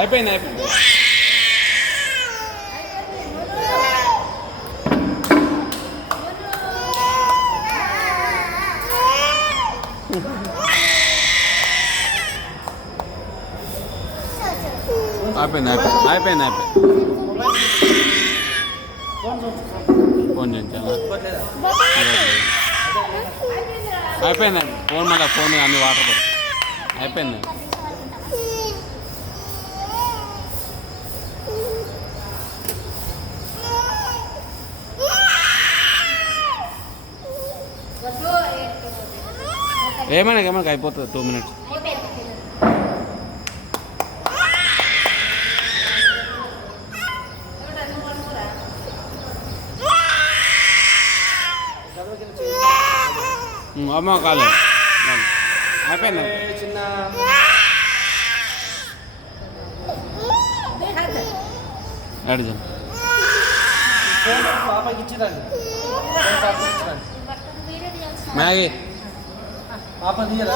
అయిపోయింది అయిపోయింది. అయిపోయింది అయిపోయింది అయిపోయింది అయిపోయింది. ఫోన్ చేయించాలా? అయిపోయింది. ఫోన్ మళ్ళీ ఫోన్ మీద అన్ని వాటర్ పడుతుంది. అయిపోయింది. ఏమైనా ఏమైనా అయిపోతుంది 2 minutes. అమ్మ కాలేదు అయిపోయింది. చిన్న అడిజన్ పాపకి ఇచ్చేదాన్ని మ్యాగీ పాప తీయరా?